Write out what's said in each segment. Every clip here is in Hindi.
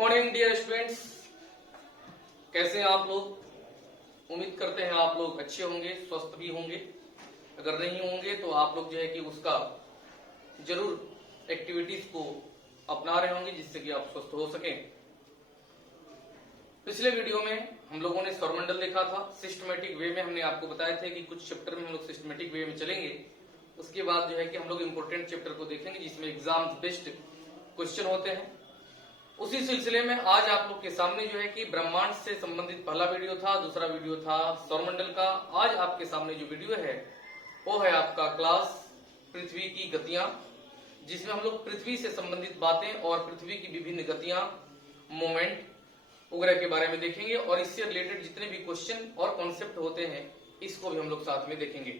मॉर्निंग डियर स्टूडेंट्स, कैसे हैं आप लोग। उम्मीद करते हैं आप लोग अच्छे होंगे, स्वस्थ भी होंगे। अगर नहीं होंगे तो आप लोग जो है कि उसका जरूर एक्टिविटीज को अपना रहे होंगे जिससे कि आप स्वस्थ हो सकें। पिछले वीडियो में हम लोगों ने सौरमंडल देखा था। सिस्टमेटिक वे में हमने आपको बताया था कि कुछ चैप्टर में हम लोग सिस्टमेटिक वे में चलेंगे। उसके बाद जो है कि हम लोग इंपोर्टेंट चैप्टर को देखेंगे जिसमें एग्जाम बेस्ड क्वेश्चन होते हैं। उसी सिलसिले में आज आप लोग के सामने जो है कि ब्रह्मांड से संबंधित पहला वीडियो था, दूसरा वीडियो था सौरमंडल का। आज आपके सामने जो वीडियो है वो है आपका क्लास पृथ्वी की गतियां, जिसमें हम लोग पृथ्वी से संबंधित बातें और पृथ्वी की विभिन्न गतियां, मोमेंट वगैरह के बारे में देखेंगे और इससे रिलेटेड जितने भी क्वेश्चन और कॉन्सेप्ट होते हैं इसको भी हम लोग साथ में देखेंगे।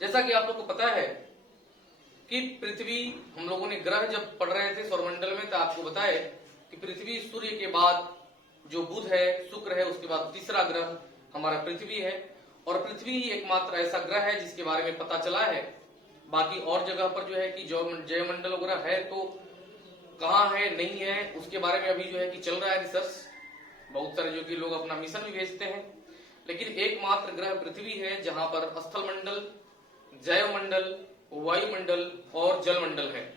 जैसा कि आप लोग को पता है कि पृथ्वी, हम लोगों ने ग्रह जब पढ़ रहे थे सौरमंडल में तो आपको बताए कि पृथ्वी, सूर्य के बाद जो बुध है, शुक्र है, उसके बाद तीसरा ग्रह हमारा पृथ्वी है। और पृथ्वी ही एकमात्र ऐसा ग्रह है जिसके बारे में पता चला है। बाकी और जगह पर जो है कि जयमंडल वगैरह है तो कहाँ है, नहीं है, उसके बारे में अभी जो है कि चल रहा है रिसर्च। बहुत सारे जो कि लोग अपना मिशन भी भेजते हैं, लेकिन एकमात्र ग्रह पृथ्वी है जहां पर स्थल मंडल, जैवमंडल, वायुमंडल और जलमंडल है।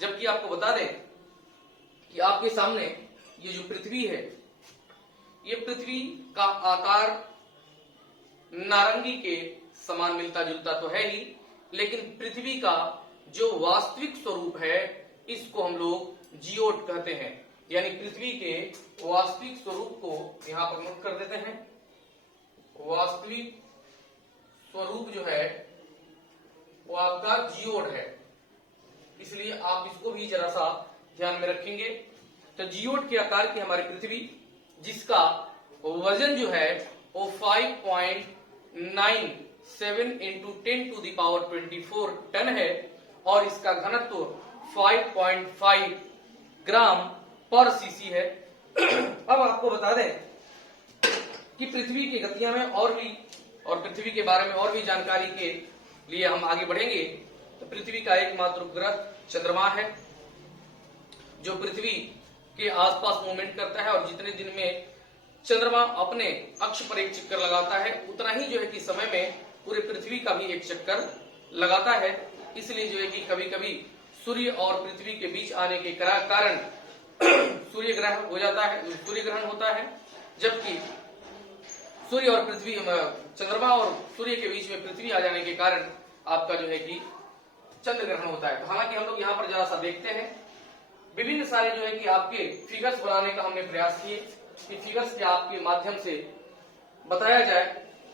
जबकि आपको बता दें कि आपके सामने ये जो पृथ्वी है, ये पृथ्वी का आकार नारंगी के समान मिलता जुलता तो है ही, लेकिन पृथ्वी का जो वास्तविक स्वरूप है इसको हम लोग जियोट कहते हैं। यानी पृथ्वी के वास्तविक स्वरूप को यहां पर नोट कर देते हैं। वास्तविक स्वरूप जो है वो आपका जियोड है, इसलिए आप इसको भी जरा सा ध्यान में रखेंगे। तो जियोड के आकार की हमारी पृथ्वी, जिसका वजन जो है वो 5.97 इंटू 10⁻24 टन है और इसका घनत्व 5.5 ग्राम पर सीसी है। अब आपको बता दें कि पृथ्वी की गतियां में और पृथ्वी के बारे में और भी जानकारी के लिए हम आगे बढ़ेंगे। तो पृथ्वी का एकमात्र उपग्रह चंद्रमा है जो पृथ्वी के आसपास मूवमेंट करता है, और जितने दिन में चंद्रमा अपने अक्ष पर एक चक्कर लगाता है उतना ही जो है कि समय में पूरे पृथ्वी का भी एक चक्कर लगाता है। इसलिए जो है कि कभी कभी सूर्य और पृथ्वी के बीच आने के कारण सूर्य ग्रहण हो जाता है, सूर्य ग्रहण होता है। जबकि सूर्य और पृथ्वी, चंद्रमा और सूर्य के बीच में पृथ्वी आ जाने के कारण आपका जो है कि चंद्र ग्रहण होता है। तो हालांकि हम लोग यहाँ पर जरा सा देखते हैं, विभिन्न सारे जो है कि आपके फिगर्स बनाने का हमने प्रयास किए कि फिगर्स के आपके माध्यम से बताया जाए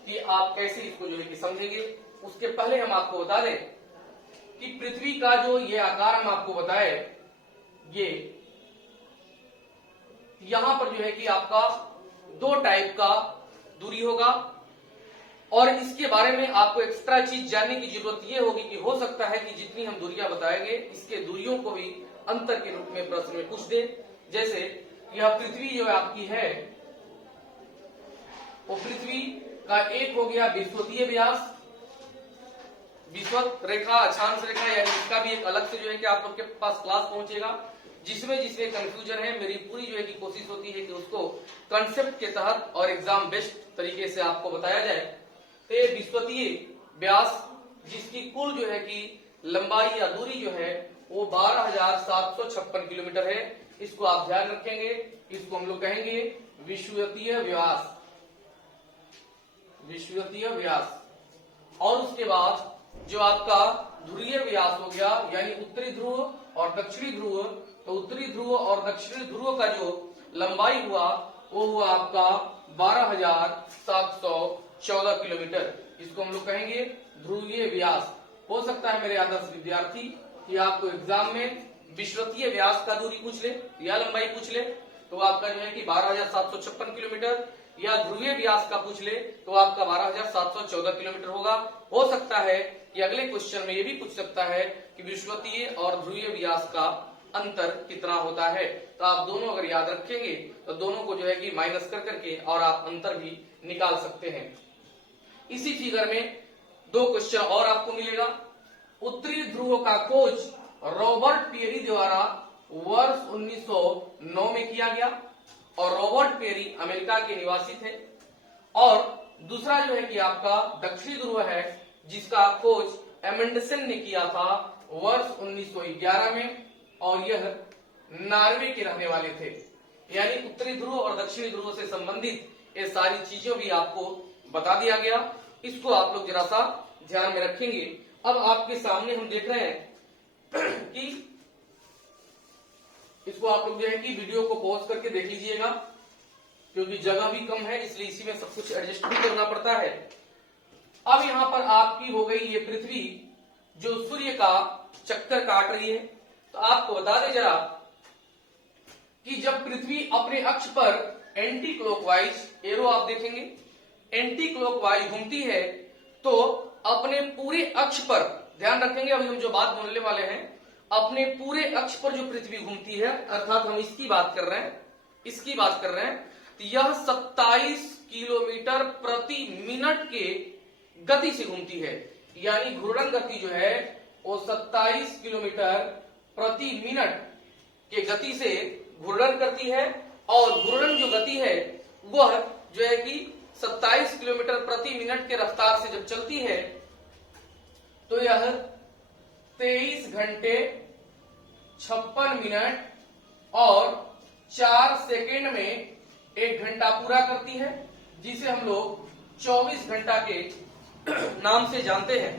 कि आप कैसे इसको जो है कि समझेंगे। उसके पहले हम आपको बता दें कि पृथ्वी का जो ये आकार हम आपको बताए, ये यहां पर जो है कि आपका दो टाइप का दूरी होगा, और इसके बारे में आपको एक्स्ट्रा चीज जानने की जरूरत यह होगी कि हो सकता है कि जितनी हम दूरियां बताएंगे इसके दूरियों को भी अंतर के रूप में प्रश्न में पूछ दे। जैसे यह पृथ्वी जो आपकी है वो पृथ्वी का एक हो गया विषुवतीय व्यास, विषुवत रेखा, अक्षांश रेखा, यानी इसका भी एक अलग से जो है कि आप लोग के पास क्लास पहुंचेगा। जिसमें कंफ्यूजन है, मेरी पूरी जो है कि कोशिश होती है कि उसको कंसेप्ट के तहत और एग्जाम बेस्ड तरीके से आपको बताया जाए। तो ये विषुवतीय व्यास, जिसकी कुल जो है कि लंबाई या दूरी जो है वो 12,756 किलोमीटर है। इसको आप ध्यान रखेंगे, इसको हम लोग कहेंगे विषुवतीय व्यास, विषुवतीय व्यास। और उसके बाद जो आपका ध्रुवीय व्यास हो गया, यानी उत्तरी ध्रुव और दक्षिणी ध्रुव, तो उत्तरी ध्रुव और दक्षिणी ध्रुव का जो लंबाई हुआ वो हुआ आपका 12,714 किलोमीटर। इसको हम लोग कहेंगे ध्रुवीय व्यास। हो सकता है मेरे आदर्श विद्यार्थी कि आपको एग्जाम में विषुवतीय व्यास का दूरी पूछ ले या लंबाई पूछ ले तो आपका जो है कि 12,756 किलोमीटर, या ध्रुवीय व्यास का पूछ ले तो आपका 12,714 किलोमीटर होगा। हो सकता है कि अगले क्वेश्चन में ये भी पूछ सकता है कि विषुवतीय और ध्रुवीय व्यास का अंतर कितना होता है। तो आप दोनों अगर याद रखेंगे तो दोनों को जो है कि माइनस कर करके और आप अंतर भी निकाल सकते हैं। इसी फिगर में दो क्वेश्चन और आपको मिलेगा। उत्तरी ध्रुव का खोज रॉबर्ट पियरी द्वारा वर्ष 1909 में किया गया और रॉबर्ट पेरी अमेरिका के निवासी थे। और दूसरा जो है कि आपका दक्षिणी ध्रुव है जिसका खोज एमंडसन ने किया था वर्ष 1911 में और यह नॉर्वे के रहने वाले थे। यानी उत्तरी ध्रुव और दक्षिणी ध्रुव से संबंधित ये सारी चीजें भी आपको बता दिया गया। इसको आप लोग जरा सा ध्यान में रखेंगे। अब आपके सामने हम देख रहे हैं कि इसको आप लोग जो है कि वीडियो को पॉज करके देख लीजिएगा क्योंकि जगह भी कम है इसलिए इसी में सब कुछ एडजस्ट भी करना पड़ता है। अब यहाँ पर आपकी हो गई ये पृथ्वी जो सूर्य का चक्कर काट रही है। तो आपको बता दें जरा कि जब पृथ्वी अपने अक्ष पर एंटी क्लॉकवाइज, एरो आप देखेंगे एंटी क्लॉकवाइज घूमती है तो अपने पूरे अक्ष पर ध्यान रखेंगे। अभी हम जो बात बोलने वाले हैं अपने पूरे अक्ष पर जो पृथ्वी घूमती है अर्थात हम इसकी बात कर रहे हैं तो यह 27 किलोमीटर प्रति मिनट के गति से घूमती है। यानी घूर्णन गति जो है वो 27 किलोमीटर प्रति मिनट के गति से घूर्णन करती है और घूर्णन जो गति है वह जो है कि 27 किलोमीटर प्रति मिनट के रफ्तार से जब चलती है तो यह 23 घंटे 56 मिनट और 4 सेकेंड में 1 घंटा पूरा करती है जिसे हम लोग 24 घंटा के नाम से जानते हैं।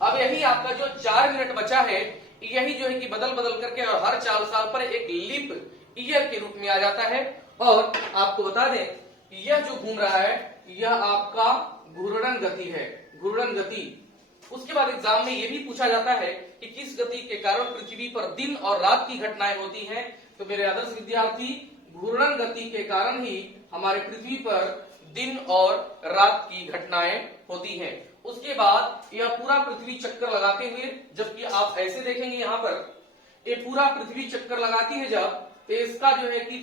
अब यही आपका जो 4 मिनट बचा है यही जो है कि बदल बदल करके और हर 4 साल पर एक लीप ईयर के रूप में आ जाता है। और आपको बता दें यह जो घूम रहा है यह आपका घूर्णन गति है, घूर्णन गति। उसके बाद एग्जाम में यह भी पूछा जाता है कि किस गति के कारण पृथ्वी पर दिन और रात की घटनाएं होती हैं। तो मेरे आदर्श विद्यार्थी घूर्णन गति के कारण ही हमारे पृथ्वी पर दिन और रात की घटनाएं होती हैं। उसके बाद यह पूरा पृथ्वी चक्कर लगाते हुए, जबकि आप ऐसे देखेंगे यहाँ पर ये पूरा पृथ्वी चक्कर लगाती है जब, तो इसका जो है कि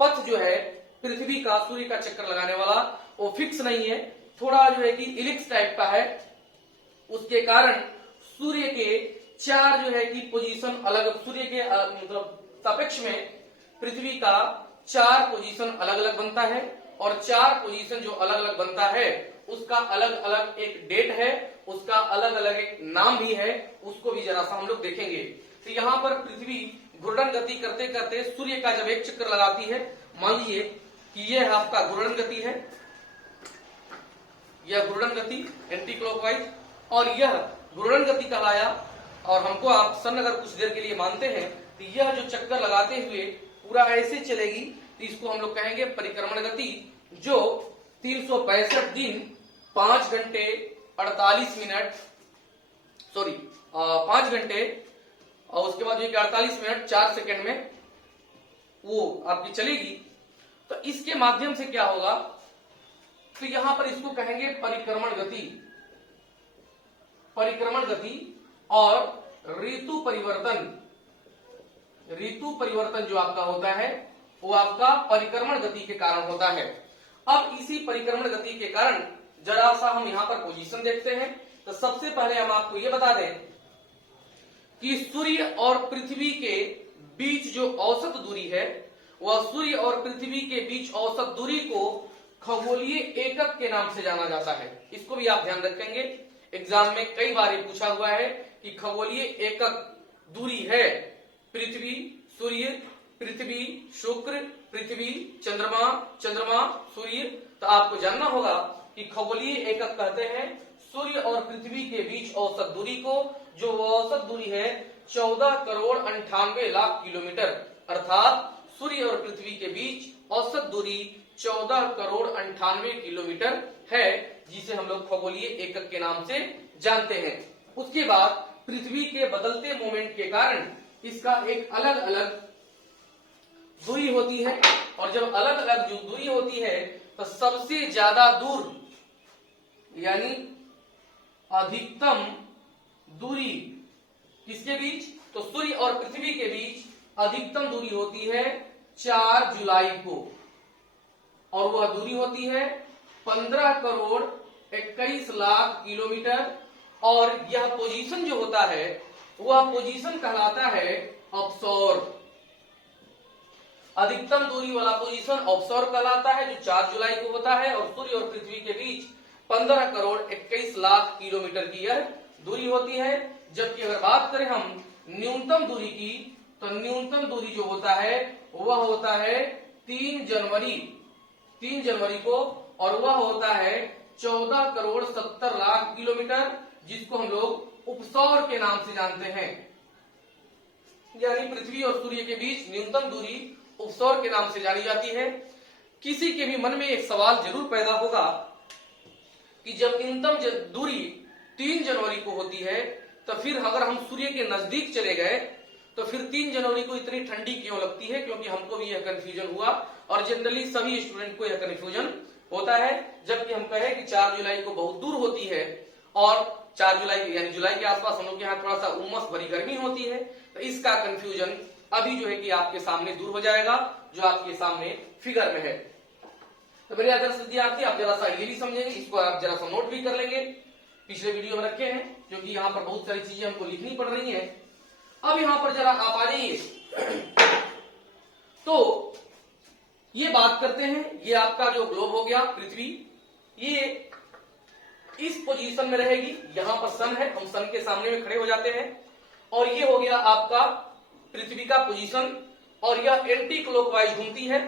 पथ जो है पृथ्वी का सूर्य का चक्कर लगाने वाला वो फिक्स नहीं है, थोड़ा जो है कि इलिप्स टाइप का है। उसके कारण सूर्य के 4 जो है कि पोजीशन अलग, सूर्य के मतलब सापेक्ष में पृथ्वी का 4 पोजीशन अलग अलग बनता है और 4 पोजीशन जो अलग अलग बनता है उसका अलग अलग एक डेट है, उसका अलग अलग एक नाम भी है, उसको भी जरा सा हम लोग देखेंगे। तो यहाँ पर पृथ्वी घूर्णन गति करते करते सूर्य का जब एक चक्कर लगाती है, मान लीजिए कि यह आपका घूर्णन गति है, यह घूर्णन गति एंटी क्लॉकवाइज और यह घूर्णन गति कहलाया। और हमको आप सन अगर कुछ देर के लिए मानते हैं तो यह जो चक्कर लगाते हुए पूरा ऐसे चलेगी तो इसको हम लोग कहेंगे परिक्रमण गति, जो 365 दिन 5 घंटे 48 मिनट 5 घंटे और उसके बाद 48 मिनट 4 सेकेंड में वो आपकी चलेगी। तो इसके माध्यम से क्या होगा, तो यहां पर इसको कहेंगे परिक्रमण गति, परिक्रमण गति। और ऋतु परिवर्तन, ऋतु परिवर्तन जो आपका होता है वो आपका परिक्रमण गति के कारण होता है। अब इसी परिक्रमण गति के कारण जरा सा हम यहां पर पोजीशन देखते हैं। तो सबसे पहले हम आपको ये बता दें कि सूर्य और पृथ्वी के बीच जो औसत दूरी है वह सूर्य और पृथ्वी के बीच औसत दूरी को खगोलीय एकक के नाम से जाना जाता है। इसको भी आप ध्यान रखेंगे, एग्जाम में कई बार ये पूछा हुआ है कि खगोलीय एकक दूरी है पृथ्वी सूर्य, पृथ्वी शुक्र, पृथ्वी चंद्रमा, चंद्रमा सूर्य। तो आपको जानना होगा कि खगोलीय एकक कहते हैं सूर्य और पृथ्वी के बीच औसत दूरी को, जो औसत दूरी है 14 करोड़ 98 लाख किलोमीटर। अर्थात सूर्य और पृथ्वी के बीच औसत दूरी 14 करोड़ 98 किलोमीटर है, जिसे हम लोग खगोलीय एकक के नाम से जानते हैं। उसके बाद पृथ्वी के बदलते मोमेंट के कारण इसका एक अलग अलग दूरी होती है और जब अलग अलग जो दूरी होती है तो सबसे ज्यादा दूर यानी अधिकतम दूरी किसके बीच, तो सूर्य और पृथ्वी के बीच अधिकतम दूरी होती है 4 जुलाई को और वह दूरी होती है 15 करोड़ 21 लाख किलोमीटर। और यह पोजीशन जो होता है वह पोजीशन कहलाता है ऑफशोर। अधिकतम दूरी वाला पोजीशन ऑफशोर कहलाता है, जो 4 जुलाई को होता है और सूर्य और पृथ्वी के बीच 15 करोड़ 21 लाख किलोमीटर की यह दूरी होती है। जबकि अगर बात करें हम न्यूनतम दूरी की, तो न्यूनतम दूरी जो होता है वह होता है 3 जनवरी को, और वह होता है 14 करोड़ 70 लाख किलोमीटर, जिसको हम लोग उपसौर के नाम से जानते हैं। यानी पृथ्वी और सूर्य के बीच न्यूनतम दूरी उपसौर के नाम से जानी जाती है। किसी के भी मन में एक सवाल जरूर पैदा होगा कि जब न्यूनतम दूरी 3 जनवरी को होती है, तो फिर अगर हम सूर्य के नजदीक चले गए तो फिर 3 जनवरी को इतनी ठंडी क्यों लगती है? क्योंकि हमको भी यह कंफ्यूजन हुआ और जनरली सभी स्टूडेंट को यह कंफ्यूजन होता है। जबकि हम कहें कि 4 जुलाई को बहुत दूर होती है और 4 जुलाई यानी जुलाई के आसपास हम लोग के यहाँ थोड़ा सा उमस भरी गर्मी होती है, तो इसका कंफ्यूजन अभी जो है कि आपके सामने दूर हो जाएगा, जो आपके सामने फिगर में है। तो मेरे आदर्श विद्यार्थी, आप जरा सा ये भी समझेंगे, इसको आप जरा सा नोट भी कर लेंगे, पिछले वीडियो में रखे हैं, क्योंकि यहाँ पर बहुत सारी चीजें हमको लिखनी पड़ रही हैं। अब यहाँ पर जरा आप आ जाइए, तो ये बात करते हैं, ये आपका जो ग्लोब हो गया पृथ्वी, ये इस पोजीशन में रहेगी। यहाँ पर सन है, हम सन के सामने में खड़े हो जाते हैं, और ये हो गया आपका पृथ्वी का पोजीशन, और यह एंटी क्लॉकवाइज घूमती है।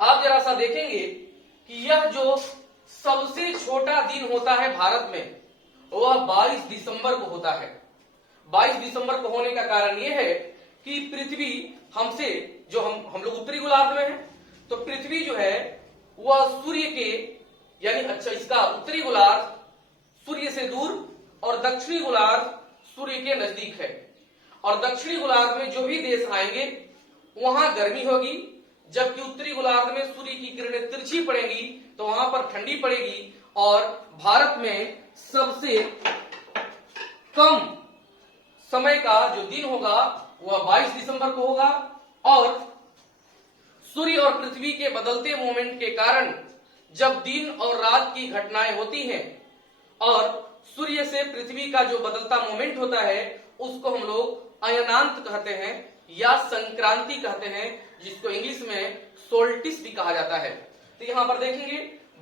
आप जरा सा देखेंगे कि यह जो सबसे छोटा दिन होता है भारत में, वह 22 दिसंबर को होता है। 22 दिसंबर को होने का कारण यह है कि पृथ्वी हमसे, जो हम लोग उत्तरी गोलार्ध में हैं, तो पृथ्वी जो है वह सूर्य के, यानी इसका उत्तरी गोलार्ध सूर्य से दूर और दक्षिणी गोलार्ध सूर्य के नजदीक है। और दक्षिणी गोलार्ध में जो भी देश आएंगे वहां गर्मी होगी, जबकि उत्तरी गोलार्ध में सूर्य की किरणें तिरछी पड़ेंगी, तो वहां पर ठंडी पड़ेगी। और भारत में सबसे कम समय का जो दिन होगा वह 22 दिसंबर को होगा। और सूर्य और पृथ्वी के बदलते मोमेंट के कारण जब दिन और रात की घटनाएं होती हैं, और सूर्य से पृथ्वी का जो बदलता मोमेंट होता है, उसको हम लोग अयनांत कहते हैं या संक्रांति कहते हैं, जिसको इंग्लिश में सोल्टिस भी कहा जाता है। तो यहां पर देखेंगे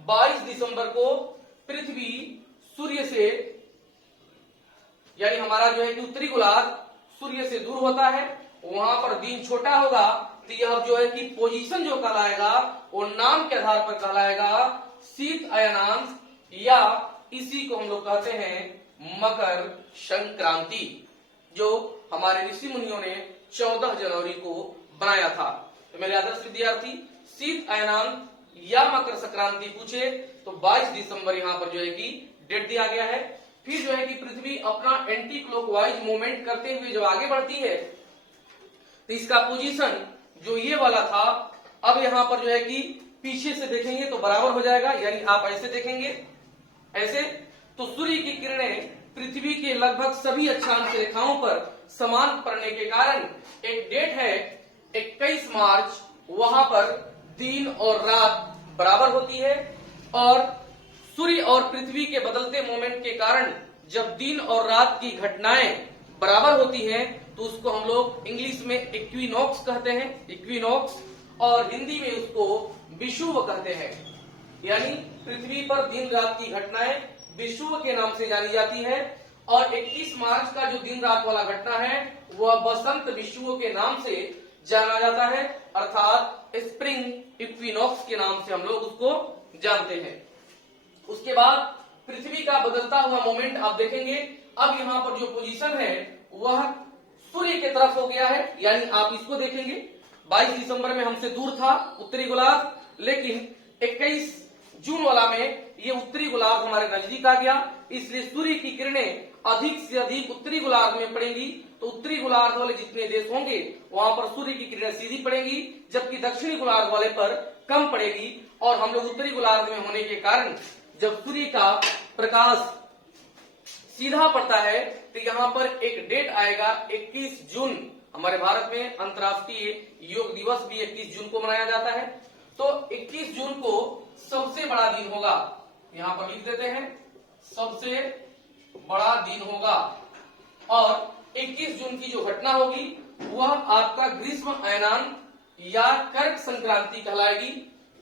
22 दिसंबर को पृथ्वी सूर्य से, यानी हमारा जो है कि उत्तरी गोलार्ध सूर्य से दूर होता है, वहां पर दिन छोटा होगा, तो यह जो है कि पोजीशन जो कहलाएगा वो नाम के आधार पर कहलाएगा शीत अयनांश, या इसी को हम लोग कहते हैं मकर संक्रांति, जो हमारे ऋषि मुनियों ने 14 जनवरी को बनाया था। तो मेरे आदर्श विद्यार्थी, शीत अयनांश या मकर संक्रांति पूछे तो 22 दिसंबर यहाँ पर जो है कि डेट दिया गया है। फिर जो है कि पृथ्वी अपना एंटी क्लॉकवाइज मूवमेंट करते हुए जब आगे बढ़ती है, तो इसका पोजीशन जो ये वाला था, अब यहाँ पर जो है कि पीछे से देखेंगे तो बराबर हो जाएगा, यानी आप ऐसे देखेंगे ऐसे, तो सूर्य की किरणें पृथ्वी के लगभग सभी अक्षांश रेखाओं पर समान पड़ने के कारण एक डेट है 21 मार्च, वहां पर दिन और रात बराबर होती है। और सूर्य और पृथ्वी के बदलते मोमेंट के कारण जब दिन और रात की घटनाएं बराबर होती हैं, तो उसको हम लोग इंग्लिश में इक्विनॉक्स कहते हैं, इक्विनॉक्स, और हिंदी में उसको विषुव कहते हैं। यानी पृथ्वी पर दिन रात की घटनाएं विषुव के नाम से जानी जाती है। और 21 मार्च का जो दिन रात वाला घटना है वह बसंत विषुव के नाम से जाना जाता है, अर्थात स्प्रिंग इक्विनॉक्स के नाम से हम लोग उसको जानते हैं। उसके बाद पृथ्वी का बदलता हुआ मोमेंट आप देखेंगे, अब यहाँ पर जो पोजीशन है वह सूर्य के तरफ हो गया है, यानी आप इसको देखेंगे 22 दिसंबर में हमसे दूर था उत्तरी गोलार्ध, लेकिन 21 जून वाला में ये उत्तरी गोलार्ध हमारे नजदीक आ गया, इसलिए सूर्य की किरणें अधिक से अधिक उत्तरी गोलार्ध में पड़ेंगी। तो उत्तरी गोलार्ध वाले जितने देश होंगे वहां पर सूर्य की किरणें सीधी पड़ेंगी, जबकि दक्षिणी गोलार्ध वाले पर कम पड़ेगी। और हम लोग उत्तरी गोलार्ध में होने के कारण जब सूर्य का प्रकाश सीधा पड़ता है, तो यहाँ पर एक डेट आएगा 21 जून। हमारे भारत में अंतर्राष्ट्रीय योग दिवस भी 21 जून को मनाया जाता है। तो 21 जून को सबसे बड़ा दिन होगा, यहाँ पर लिख देते हैं सबसे बड़ा दिन होगा। और 21 जून की जो घटना होगी वह आपका ग्रीष्म अयनान या कर्क संक्रांति कहलाएगी,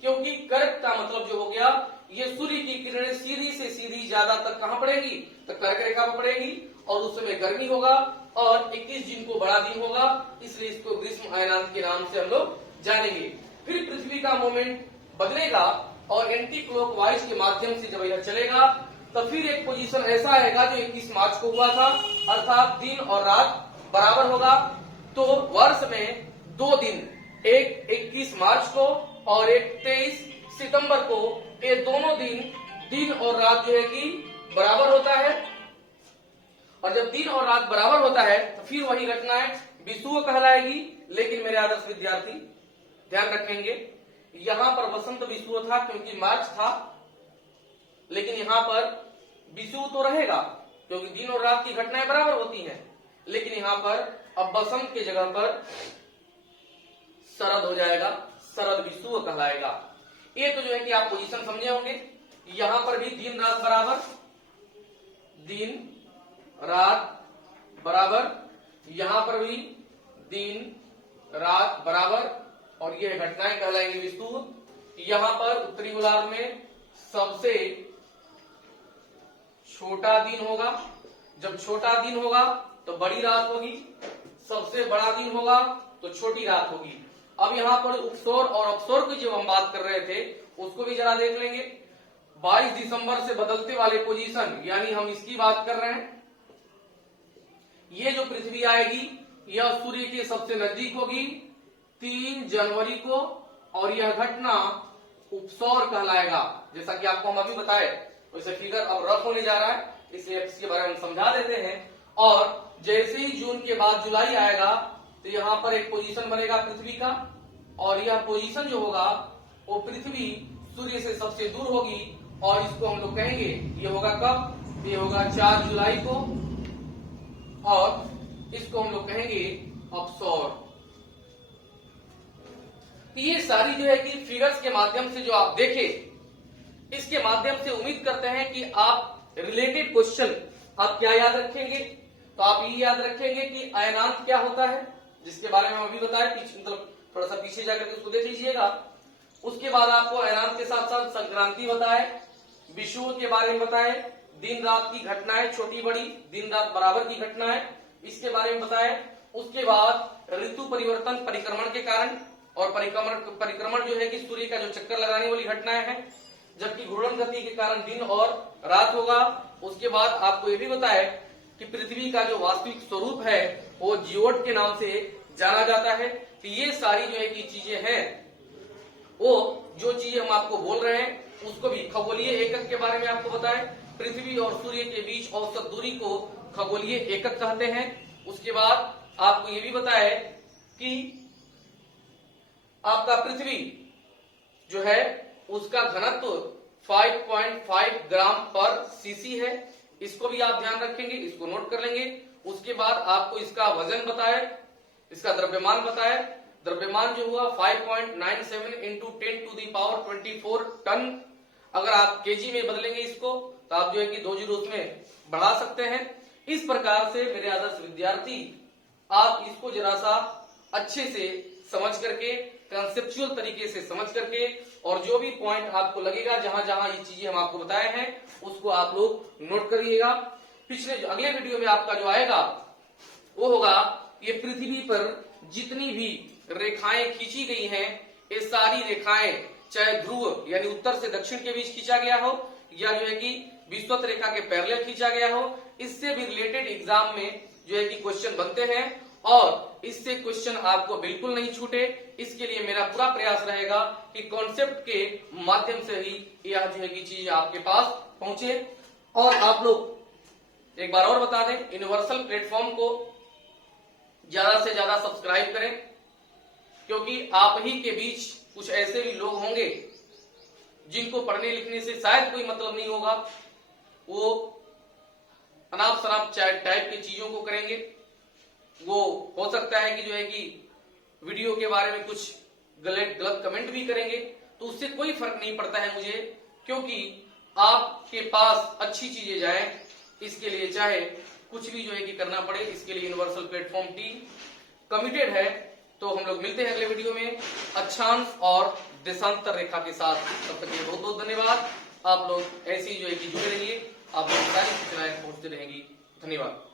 क्योंकि कर्क का मतलब जो हो गया ये सूर्य की किरणें सीधी से सीधी ज्यादा तक कहां पड़ेगी, तो कर्क रेखा पर पड़ेगी और उस समय गर्मी होगा और 21 जून को बड़ा दिन होगा, इसलिए इसको ग्रीष्म अयनान के नाम से हम लोग जानेंगे। फिर पृथ्वी का मोमेंट बदलेगा और एंटी क्लॉकवाइज के माध्यम से जब यह चलेगा तो फिर एक पोजीशन ऐसा आएगा जो 21 मार्च को हुआ था, अर्थात दिन और रात बराबर होगा। तो वर्ष में 2 दिन, एक 21 मार्च को और एक 23 सितंबर को, ये दोनों दिन और रात जो है कि बराबर होता है। और जब दिन और रात बराबर होता है तो फिर वही घटनाएं विषुव कहलाएगी। लेकिन मेरे आदर्श विद्यार्थी ध्यान रखेंगे, यहां पर वसंत विषुव था क्योंकि मार्च था, लेकिन यहां पर विषुव तो रहेगा क्योंकि दिन और रात की घटनाएं बराबर होती हैं, लेकिन यहां पर अब बसंत के जगह पर शरद हो जाएगा, शरद विषुव कहलाएगा। ये तो जो है कि आप पोजीशन समझे होंगे। यहां पर भी दिन रात बराबर, दिन रात बराबर, यहां पर भी दिन रात बराबर और ये घटनाएं कहलाएंगी विषुव। यहां पर उत्तरी गोलार्ध में सबसे छोटा दिन होगा, जब छोटा दिन होगा तो बड़ी रात होगी, सबसे बड़ा दिन होगा तो छोटी रात होगी। अब यहां पर उपसौर और अपसौर की जो हम बात कर रहे थे उसको भी जरा देख लेंगे। 22 दिसंबर से बदलते वाले पोजीशन, यानी हम इसकी बात कर रहे हैं। ये जो पृथ्वी आएगी यह सूर्य के सबसे नजदीक होगी 3 जनवरी को और यह घटना उपसौर कहलाएगा। जैसा कि आपको हम अभी बताए, वैसे फिगर अब रफ होने जा रहा है इसलिए इसके बारे में हम समझा देते हैं। और जैसे ही जून के बाद जुलाई आएगा तो यहाँ पर एक पोजीशन बनेगा पृथ्वी का, और यह पोजीशन जो होगा वो पृथ्वी सूर्य से सबसे दूर होगी और इसको हम लोग कहेंगे, ये होगा कब, ये होगा 4 जुलाई को और इसको हम लोग कहेंगे अपसौर। ये सारी जो है कि फिगर्स के माध्यम से जो आप देखे, इसके माध्यम से उम्मीद करते हैं कि आप रिलेटेड क्वेश्चन आप क्या याद रखेंगे। तो आप ये याद रखेंगे कि अयनांत क्या होता है, जिसके बारे में हम अभी बताए, मतलब थोड़ा सा पीछे जाकर के उसको देख लीजिएगा। उसके बाद आपको अयनांत के साथ साथ संक्रांति बताए, विषुव के बारे में बताए, दिन रात की घटनाएं छोटी बड़ी, दिन रात बराबर की घटनाएं, इसके बारे में बताए। उसके बाद ऋतु परिवर्तन परिक्रमण के कारण, और परिक्रमण जो है कि सूर्य का जो चक्कर लगाने वाली घटनाएं हैं, जबकि घूर्णन गति के कारण दिन और रात होगा। उसके बाद आपको ये भी बताए कि पृथ्वी का जो वास्तविक स्वरूप है वो जियोड के नाम से जाना जाता है। तो ये सारी जो है कि चीजें हैं, वो जो चीजें हम आपको बोल रहे हैं उसको भी खगोलीय एकक के बारे में आपको बताए। पृथ्वी और सूर्य के बीच औसत दूरी को खगोलीय एकक कहते हैं। उसके बाद आपको ये भी बताया कि आपका पृथ्वी जो है उसका घनत्व 5.5 ग्राम पर सीसी है, इसको भी आप ध्यान रखेंगे, इसको नोट कर लेंगे। उसके बाद आपको इसका वजन बताया, इसका द्रव्यमान बताया। द्रव्यमान जो हुआ 5.97 इंटू 10⁻24 टन। अगर आप केजी में बदलेंगे इसको तो आप जो है कि 2 जीरो उसमें बढ़ा सकते हैं। इस प्रकार से मेरे आदर्श विद्यार्थी आप इसको जरा सा अच्छे से समझ करके, कंसेप्चुअल तरीके से समझ करके, और जो भी पॉइंट आपको लगेगा जहां जहां ये चीजें हम आपको बताए हैं उसको आप लोग नोट करिएगा। पिछले अगले वीडियो में आपका जो आएगा वो होगा ये पृथ्वी पर जितनी भी रेखाएं खींची गई हैं, ये सारी रेखाएं चाहे ध्रुव यानी उत्तर से दक्षिण के बीच खींचा गया हो या जो है कि विषुवत रेखा के पैरेलल खींचा गया हो, इससे भी रिलेटेड एग्जाम में जो है कि क्वेश्चन बनते हैं और इससे क्वेश्चन आपको बिल्कुल नहीं छूटे। इसके लिए मेरा पूरा प्रयास रहेगा कि कॉन्सेप्ट के माध्यम से ही यह जो है कि चीज आपके पास पहुंचे। और आप लोग एक बार और बता दें, यूनिवर्सल प्लेटफॉर्म को ज्यादा से ज्यादा सब्सक्राइब करें, क्योंकि आप ही के बीच कुछ ऐसे भी लोग होंगे जिनको पढ़ने लिखने से शायद कोई मतलब नहीं होगा, वो अनाप शनाप टाइप की चीजों को करेंगे। वो हो सकता है कि जो है कि वीडियो के बारे में कुछ गलत कमेंट भी करेंगे, तो उससे कोई फर्क नहीं पड़ता है मुझे, क्योंकि आपके पास अच्छी चीजें जाएं, इसके लिए चाहे कुछ भी जो है कि करना पड़े, इसके लिए यूनिवर्सल प्लेटफॉर्म टीम कमिटेड है। तो हम लोग मिलते हैं अगले वीडियो में अक्षांश और देशांतर रेखा के साथ। तब तक के लिए बहुत बहुत धन्यवाद। आप लोग ऐसे ही जो है कि जुड़े रहिए, आप लोग सारी सूचनाएं पहुंचते रहेंगी। धन्यवाद।